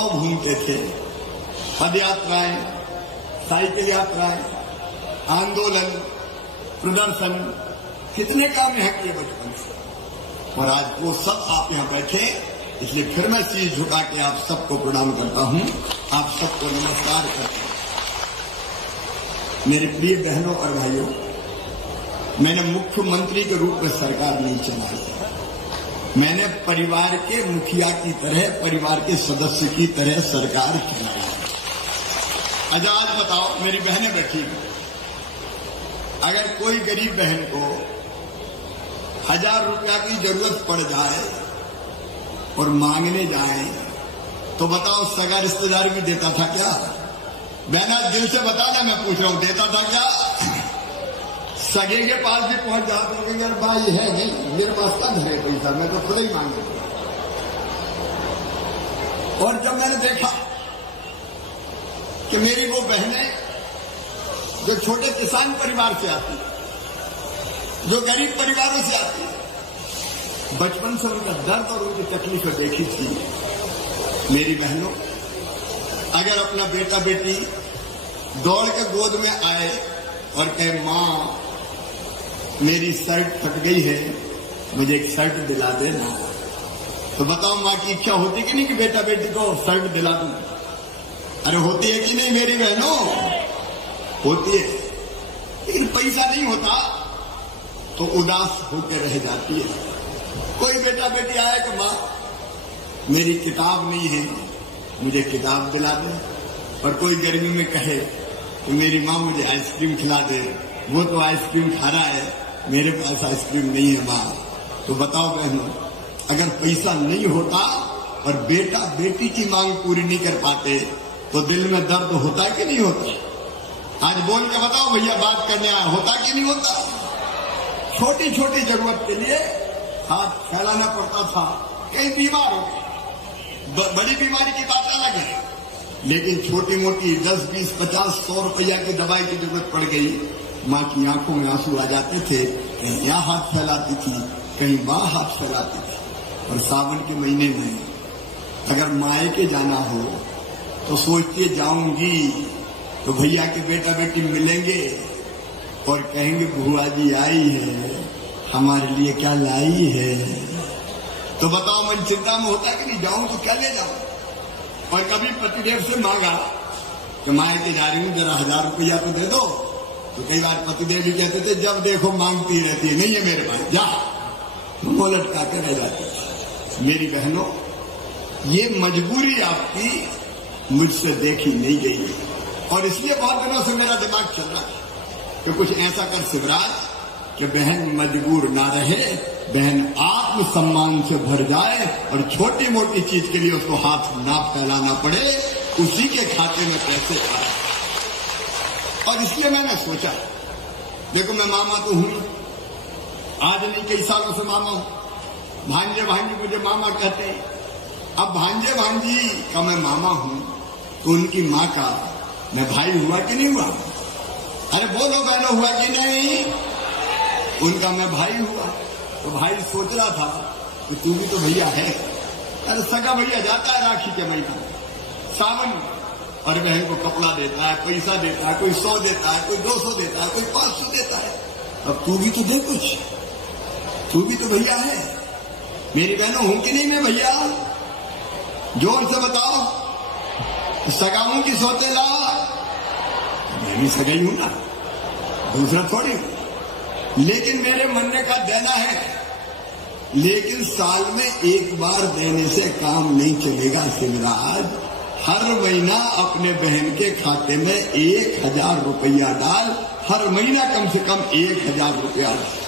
गांव घूमते थे, पद यात्राएं, साइकिल यात्राएं, आंदोलन, प्रदर्शन, कितने काम यहाँ किए बचपन से। और आज वो सब आप यहाँ बैठे, इसलिए फिर मैं शीश झुका के आप सबको प्रणाम करता हूँ, आप सबको नमस्कार करता हूँ। मेरे प्रिय बहनों और भाइयों, मैंने मुख्यमंत्री के रूप में सरकार नहीं चलाई, मैंने परिवार के मुखिया की तरह, परिवार के सदस्य की तरह सरकार चलाई। अच्छा आज बताओ, मेरी बहनें बैठी, अगर कोई गरीब बहन को 1000 रुपया की जरूरत पड़ जाए और मांगने जाए तो बताओ सगा रिश्तेदार भी देता था क्या? बहना दिल से बताना, मैं पूछ रहा हूं, देता था क्या? सगे के पास भी पहुंच जाते कि यार भाई है नहीं, मेरे पास का घर है पैसा, मैं तो खुद ही मांग लेता। और जब मैंने देखा कि मेरी वो बहनें जो छोटे किसान परिवार से आती, जो गरीब परिवारों से आती, बचपन से उनका दर्द और उनकी तकलीफें देखी थी। मेरी बहनों, अगर अपना बेटा बेटी दौड़ के गोद में आए और कहे मां मेरी शर्ट फट गई है, मुझे एक शर्ट दिला देना, तो बताओ मां की इच्छा होती कि नहीं कि बेटा बेटी को शर्ट दिला दूं? अरे होती है कि नहीं मेरी बहनों? होती है। लेकिन पैसा नहीं होता तो उदास होकर रह जाती है। कोई बेटा बेटी आए कि मां मेरी किताब नहीं है, मुझे किताब दिला दे। और कोई गर्मी में कहे कि मेरी मां मुझे आइसक्रीम खिला दे, वो तो आइसक्रीम खा रहा है, मेरे पास आइसक्रीम नहीं है मां। तो बताओ बहनों, अगर पैसा नहीं होता और बेटा बेटी की मांग पूरी नहीं कर पाते तो दिल में दर्द होता कि नहीं होता? आज बोल के बताओ भैया, बात करने आया, होता कि नहीं होता? छोटी छोटी जरूरत के लिए हाथ फैलाना पड़ता था, कहीं बीमार हो गए, बड़ी बीमारी की बात अलग है, लेकिन छोटी मोटी 10, 20, 50, 100 रुपया की दवाई की जरूरत पड़ गई, मां की आंखों में आंसू आ जाते थे, कहीं यहाँ हाथ फैलाती थी, कहीं वहां हाथ फैलाती थी। और सावन के महीने में अगर मायके जाना हो तो सोचते जाऊंगी तो भैया के बेटा बेटी मिलेंगे और कहेंगे बुआ जी आई है, हमारे लिए क्या लाई है? तो बताओ मन चिंता में होता कि नहीं, जाऊं तो क्या ले जाऊं? और कभी पतिदेव से मांगा कि मायके जा रही हूं, जरा 1000 रुपया तो दे दो, तो कई बार पतिदेव भी कहते थे जब देखो मांगती रहती है, नहीं है मेरे पास, जा, वो लटका के रह जाते। मेरी बहनों, ये मजबूरी आपकी मुझसे देखी नहीं गई, और इसलिए बहुत दिनों से मेरा दिमाग चल रहा है कि कुछ ऐसा कर शिवराज कि बहन मजबूर ना रहे, बहन आत्मसम्मान से भर जाए और छोटी मोटी चीज के लिए उसको हाथ ना फैलाना पड़े, उसी के खाते में पैसे आए। और इसलिए मैंने सोचा, देखो मैं मामा तो हूं, आज नहीं कई सालों से मामा हूं, भांजे भांजी मुझे मामा कहते हैं। अब भांजे भांजी का मैं मामा हूं तो उनकी मां का मैं भाई हुआ कि नहीं हुआ? अरे बोलो बहनों, हुआ कि नहीं? उनका मैं भाई हुआ। तो भाई सोच रहा था कि तू भी तो भैया है। अरे सगा भैया जाता है राखी के महीने सावन में और बहन को कपड़ा देता है, पैसा देता है, कोई 100 देता है, कोई 200 देता है, कोई 500 देता है। अब तू भी तो दे कुछ, तू भी तो भैया है। मेरी बहनों, हूं कि नहीं मैं भैया? जोर से बताओ, सगा हूं कि सौतेला? मैं भी सगा ही हूं ना, दूसरा थोड़ी। लेकिन मेरे मरने का देना है, लेकिन साल में एक बार देने से काम नहीं चलेगा शिवराज। हर महीना अपने बहन के खाते में 1000 रुपया डाल, हर महीना कम से कम 1000 रुपया डाल।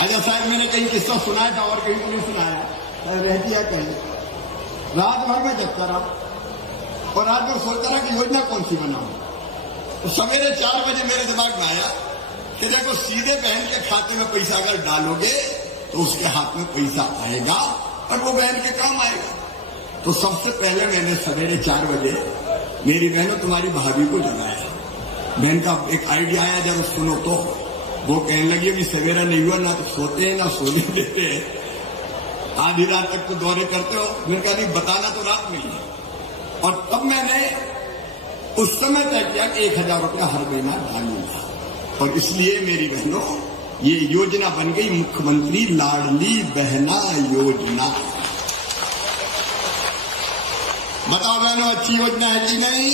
अच्छा शायद मैंने कहीं किस्सा सुनाया था और कहीं तो नहीं सुनाया, रहती है कहीं। रात भर में जगता रहा और रात भर सोचता रहा कि योजना कौन सी बनाऊं। तो सवेरे 4 बजे मेरे दिमाग में आया कि देखो सीधे बहन के खाते में पैसा अगर डालोगे तो उसके हाथ में पैसा आएगा और वो बहन के काम आएगा। तो सबसे पहले मैंने सवेरे 4 बजे मेरी बहनों तुम्हारी भाभी को जगाया। बहन का एक आइडिया आया, जब सुनो तो। वो कहने लगी अभी सवेरा नहीं हुआ, ना तो सोते हैं ना सोने देते हैं, आधी रात तक तो दौरे करते हो। मैंने कहा नहीं, बताना तो रात में ही है। और तब मैंने उस समय तय किया कि 1000 रुपया हर महीना डालूंगा। और इसलिए मेरी बहनों, ये योजना बन गई मुख्यमंत्री लाडली बहना योजना। बताओ बहनों, अच्छी योजना है कि नहीं?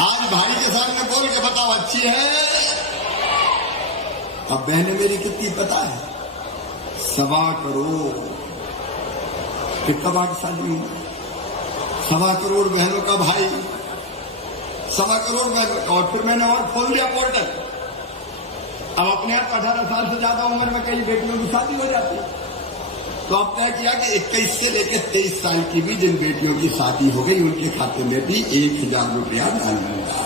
आज भाई के सामने बोल के बताओ, अच्छी है? अब बहनें मेरी कितनी पता है? 1.25 करोड़। कितना भाग्यशाली हूं? 1.25 करोड़ बहनों का भाई, 1.25 करोड़ बहनों। और फिर मैंने और खोल दिया पोर्टल। अब अपने आप 18 साल से ज्यादा उम्र में कई बेटियों की शादी हो जाती है, तो अब तय किया कि 21 से लेकर 23 साल की भी जिन बेटियों की शादी हो गई उनके खाते में भी 1000 रुपया डाल दूंगा।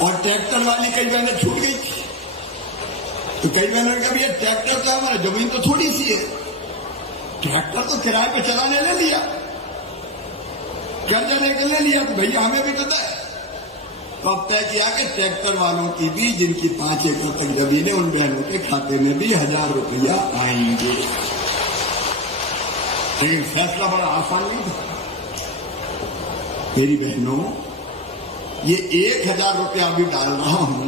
और ट्रैक्टर वाली कई बहनें छूट गई थी, तो कई बहनों ने कहा भैया ट्रैक्टर तो हमारा जमीन तो थोड़ी सी है, ट्रैक्टर तो किराए पे चलाने ले लिया, कर्जा लेकर ले लिया, तो भैया हमें भी तो दे। तो अब तय किया कि ट्रैक्टर वालों की भी जिनकी 5 एकड़ तक जमीन है उन बहनों के खाते में भी 1000 रुपया आएंगे। लेकिन फैसला बड़ा आसान नहीं था मेरी बहनों। ये 1000 रुपया अभी डाल रहा हूं,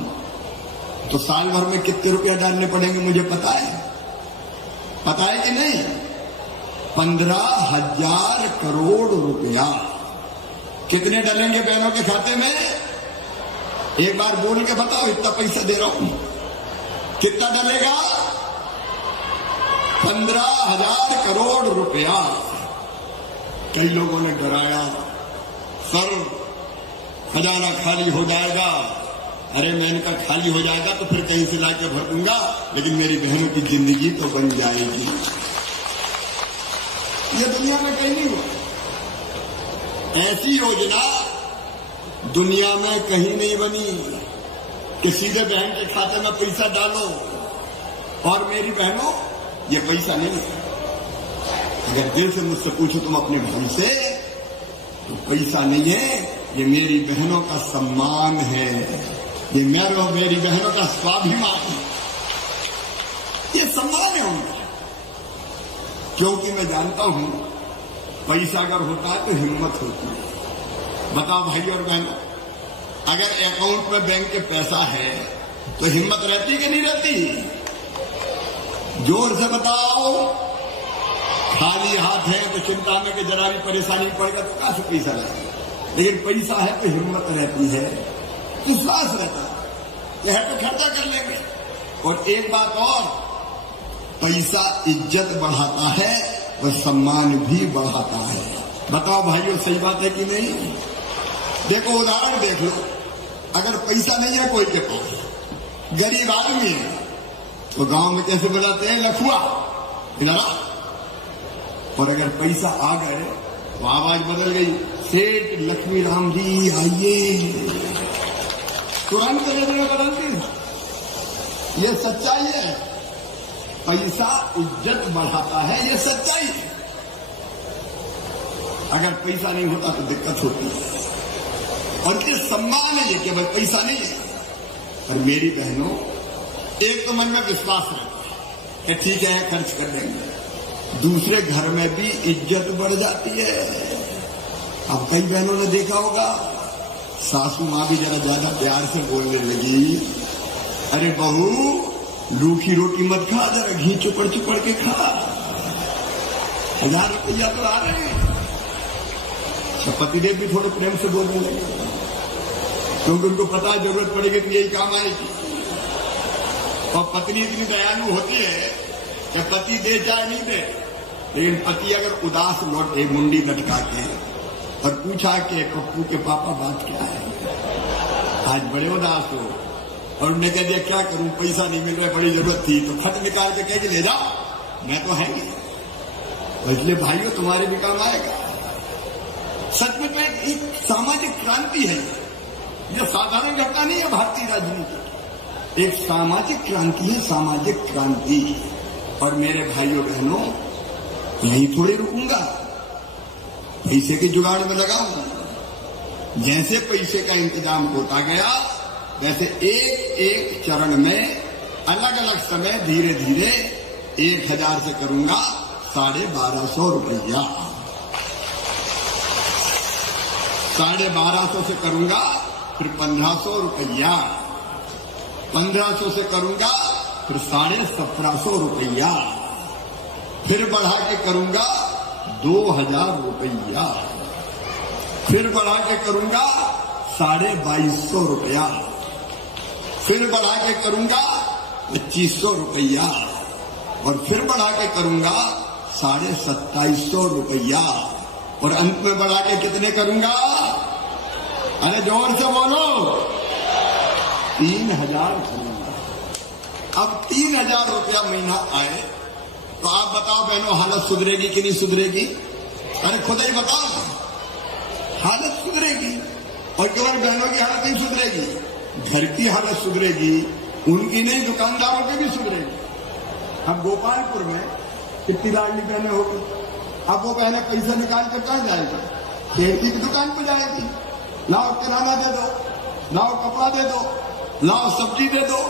तो साल भर में कितने रुपया डालने पड़ेंगे मुझे पता है? पता है कि नहीं? 15,000 करोड़ रुपया। कितने डलेंगे बहनों के खाते में? एक बार बोल के बताओ, इतना पैसा दे रहा हूं, कितना डलेगा? 15,000 करोड़ रुपया। कई लोगों ने डराया, सर खजाना खाली हो जाएगा। अरे मैंने कहा खाली हो जाएगा तो फिर कहीं से लाके भर दूंगा, लेकिन मेरी बहनों की जिंदगी तो बन जाएगी। ये दुनिया में कहीं नहीं हुआ। ऐसी योजना दुनिया में कहीं नहीं बनी कि सीधे बहन के खाते में पैसा डालो। और मेरी बहनों, ये पैसा नहीं है। अगर दिल से मुझसे पूछो तुम अपने भाई से, तो पैसा नहीं है, ये मेरी बहनों का सम्मान है, ये मेरी बहनों का स्वाभिमान है, ये सम्मान है उनका। क्योंकि मैं जानता हूं पैसा अगर होता है तो हिम्मत होती है। बताओ भाई और बहनों, अगर अकाउंट में बैंक के पैसा है तो हिम्मत रहती कि नहीं रहती? जोर से बताओ। खाली हाथ है तो चिंता में कि जरा भी परेशानी पड़ेगा तो कहां से पैसा लगेगा, लेकिन पैसा है तो हिम्मत रहती है, विश्वास रहता है, यह तो खर्चा कर लेंगे। और एक बात और, पैसा इज्जत बढ़ाता है और सम्मान भी बढ़ाता है। बताओ भाइयों, सही बात है कि नहीं? देखो उदाहरण देख लो, अगर पैसा नहीं है कोई के पास, गरीब आदमी है, तो गांव में कैसे बुलाते हैं? लखुआ, इधर आ। और अगर पैसा आ गए तो आवाज बदल गई, सेठ लक्ष्मी राम जी आइए, तुरंत नजरें बदलती है। ये सच्चाई है, पैसा इज्जत बढ़ाता है, ये सच्चाई है। अगर पैसा नहीं होता तो दिक्कत होती है। और ये सम्मान है, ये केवल पैसा नहीं है। और मेरी बहनों, एक तो मन में विश्वास रहता है कि ठीक है खर्च कर देंगे, दूसरे घर में भी इज्जत बढ़ जाती है। अब कई बहनों ने देखा होगा, सासू माँ भी जरा ज्यादा प्यार से बोलने लगी, अरे बहू रूखी रोटी मत खा, जरा घी चुपड़ चुपड़ के खा, 1000 रुपया तो आ रहे हैं। पतिदेव भी थोड़े प्रेम से बोलने लगे, क्योंकि उनको पता है जरूरत पड़ेगी तो यही काम आएगी। और पत्नी इतनी दयालु होती है कि पति दे चाहे नहीं दे, लेकिन पति अगर उदास लौटे मुंडी लटका के और पूछा कि पप्पू के पापा बात क्या है, आज बड़े उदास हो, और उन्होंने कह दिया क्या करूं, पैसा नहीं मिल रहा, बड़ी जरूरत थी, तो खत निकाल के कह के ले जाओ, मैं तो है ही। इसलिए भाइयों तुम्हारे भी काम आएगा। सच में तो एक सामाजिक क्रांति है, यह साधारण घटना नहीं है भारतीय राजनीति, एक सामाजिक क्रांति है, सामाजिक क्रांति। और मेरे भाइयों बहनों, यही थोड़ी रुकूंगा, पैसे के जुगाड़ में लगाऊंगा। जैसे पैसे का इंतजाम होता गया, वैसे एक एक चरण में अलग अलग समय धीरे धीरे 1000 से करूंगा 1250 रुपया। 1250 से करूंगा, फिर 1500 रुपया, 1500 से करूंगा, फिर 1750 रुपया, फिर बढ़ा के करूंगा 2000 रुपया, फिर बढ़ा के करूंगा 2250 रुपया, फिर बढ़ा के करूंगा 2500 रुपया, और फिर बढ़ा के करूंगा 2750 रुपया, और अंत में बढ़ा के कितने करूंगा? अरे जोर से बोलो, 3000 करूंगा। अब 3000 रुपया महीना आए तो आप बताओ बहनों, हालत सुधरेगी कि नहीं सुधरेगी? अरे खुद ही बताओ, हालत सुधरेगी। और केवल बहनों की हालत नहीं सुधरेगी, घर की हालत सुधरेगी, उनकी नहीं, दुकानदारों की भी सुधरेगी। अब गोपालपुर में कितनी लाडली बहनें होगी, अब वो बहनें पैसा निकाल कर कहाँ जाएगी? खेती की दुकान पर जाएगी। लाओ किराना दे दो, लाओ कपड़ा दे दो, लाओ सब्जी दे दो।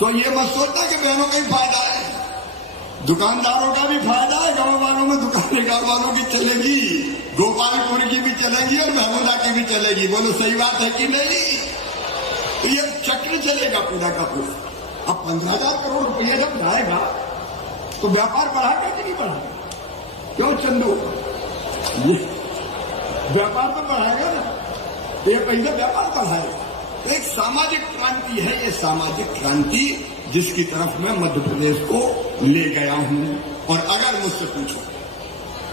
तो ये मत सोचना कि बहनों का ही फायदा है, दुकानदारों का भी फायदा है। गांव वालों में दुकानें गांव वालों की चलेगी, गोपालपुर की भी चलेगी और महमूदा की भी चलेगी। बोलो सही बात है कि नहीं? तो ये चक्र चलेगा पूरा का पूरा। अब 15,000 करोड़ रुपया जब जाएगा तो व्यापार बढ़ाएगा कि नहीं बढ़ाएगा? क्यों चंदू? ये व्यापार तो बढ़ाएगा ना, तो ये पैसा व्यापार बढ़ाएगा। तो एक सामाजिक क्रांति है ये, सामाजिक क्रांति जिसकी तरफ मैं मध्य प्रदेश को ले गया हूं। और अगर मुझसे पूछो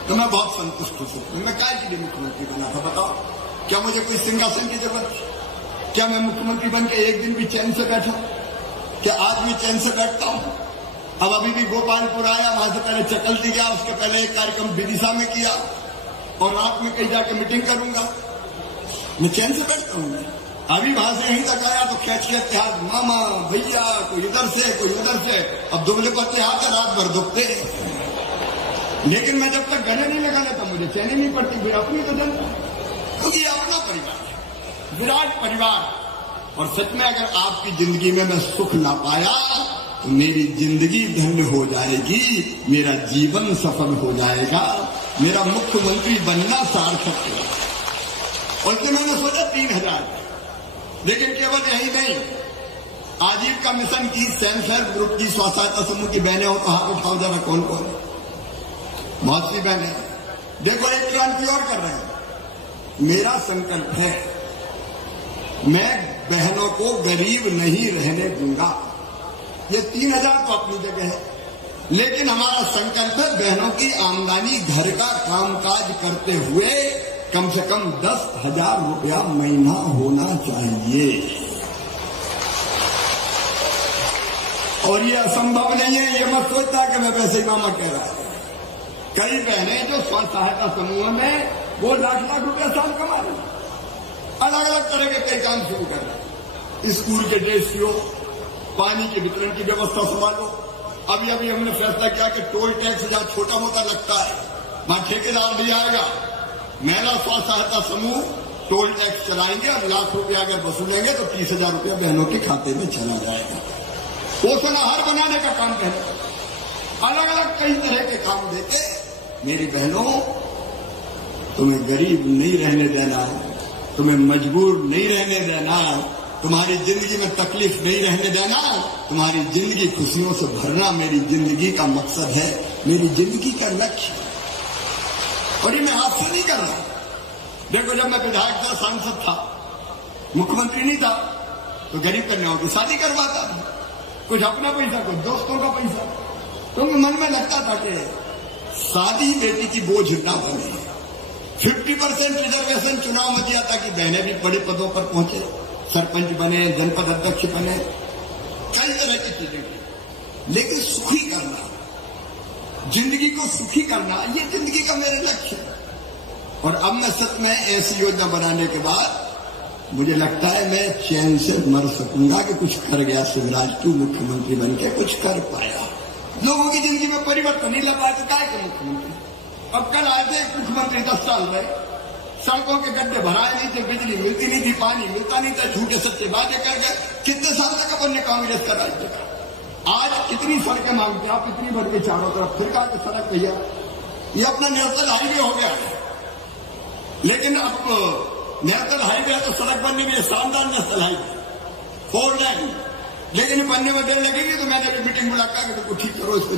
तो मैं बहुत संतुष्ट हो सकता हूं। मैं काय के लिए मुख्यमंत्री बना था बताओ? क्या मुझे कोई सिंहासन की जरूरत है? क्या मैं मुख्यमंत्री बन के एक दिन भी चैन से बैठा? क्या आज भी चैन से बैठता हूं? अब अभी भी गोपालपुर आया, वहां से पहले चकलती गया, उसके पहले एक कार्यक्रम विदिशा में किया, और रात में कहीं जाके मीटिंग करूंगा। मैं चैन से बैठता हूं। अभी वहां से यहीं तक आया तो खेच खेच के हाथ, मामा भैया, कोई इधर से कोई उधर से। अब दुबले पत्ते हाथ है, रात भर दुखते। लेकिन मैं जब तक गले नहीं लगा लेता मुझे चैन ही नहीं पड़ती। फिर अपनी तो जनता, क्योंकि ये अपना परिवार है, विराट परिवार। और सच में अगर आपकी जिंदगी में मैं सुख ला पाया तो मेरी जिंदगी धन्य हो जाएगी, मेरा जीवन सफल हो जाएगा, मेरा मुख्यमंत्री बनना सार्थक है। और इसलिए मैंने सोचा 3000। लेकिन केवल यही नहीं, आजीविका मिशन की, सेल्फ हेल्प ग्रुप की, स्व सहायता समूह की बहनें हो तो हाथ उठाओ जरा, कौन कौन? बहुत सी बहनें। देखो एक क्रांति और कर रहे हैं। मेरा संकल्प है, मैं बहनों को गरीब नहीं रहने दूंगा। ये 3000 तो अपनी जगह है, लेकिन हमारा संकल्प है बहनों की आमदनी घर का कामकाज करते हुए कम से कम 10,000 रुपया महीना होना चाहिए। और ये असंभव नहीं है, ये मत सोचता कि मैं वैसे ही मामा कह रहा है। कई बहनें जो स्व सहायता समूह में वो लाख रुपया साल कमा रही, अलग अलग तरह के कई काम शुरू कर रहे। स्कूल के ड्रेस सियो, पानी के वितरण की व्यवस्था संभालो। अभी अभी हमने फैसला किया कि टोल टैक्स जहां छोटा मोटा लगता है वहां ठेकेदार भी आएगा। महिला स्व सहायता समूह टोल टैक्स चलाएंगे और लाख रुपया अगर वसूलेंगे तो 30,000 रुपया बहनों के खाते में चला जाएगा। पोषण आहार बनाने का काम करें, अलग अलग कई तरह के काम देके मेरी बहनों तुम्हें गरीब नहीं रहने देना, तुम्हें मजबूर नहीं रहने देना, तुम्हारी जिंदगी में तकलीफ नहीं रहने देना, तुम्हारी जिंदगी खुशियों से भरना मेरी जिंदगी का मकसद है, मेरी जिंदगी का लक्ष्य। और ये मैं हाथ से नहीं कर रहा। देखो जब मैं विधायक था, सांसद था, मुख्यमंत्री नहीं था, तो गरीब कन्याओं की शादी करवाता था, कुछ अपना पैसा, कुछ दोस्तों का पैसा। तो मन में लगता था कि शादी बेटी की बोझ ना बने। 50% रिजर्वेशन चुनाव में दिया था कि बहनें भी बड़े पदों पर पहुंचे, सरपंच बने, जनपद अध्यक्ष बने, कई तरह की चीजें। लेकिन सुखी करना, जिंदगी को सुखी करना, ये जिंदगी का मेरे लक्ष्य है। और अब मैं सच में ऐसी योजना बनाने के बाद मुझे लगता है मैं चैन से मर सकूंगा कि कुछ कर गया शिवराज, तू मुख्यमंत्री बन के कुछ कर पाया, लोगों की जिंदगी में परिवर्तन नहीं ला पाया तो काय के मुख्यमंत्री। अब कल आए थे मुख्यमंत्री 10 साल रहे, सड़कों के गड्ढे भराए नहीं थे, बिजली मिलती नहीं थी, पानी मिलता नहीं था, झूठे सच्चे वादे कर गए। कितने साल तक अपन ने कांग्रेस का राज देखा। आज कितनी सड़कें मांगते आप, इतनी भर के चारों तरफ, फिर कहा कि सड़क भैया ये अपना नेशनल हाईवे हो गया है। लेकिन अब नेशनल हाईवे है तो सड़क बनने में शानदार नेशनल हाईवे 4 लाइन, लेकिन बनने में देर लगेगी। तो मैंने मीटिंग बुला कर ठीक करो इसको।